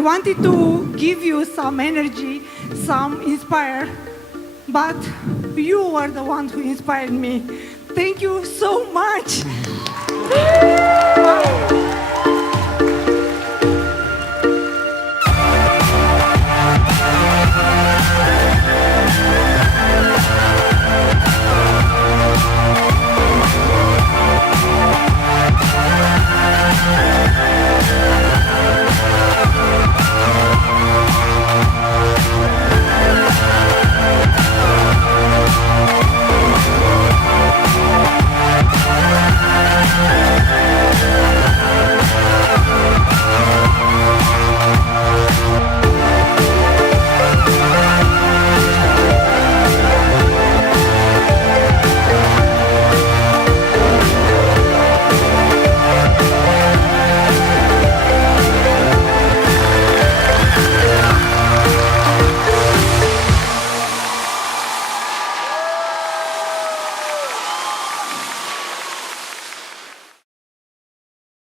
I wanted to give you some energy, some inspire, but you were the one who inspired me. Thank you so much.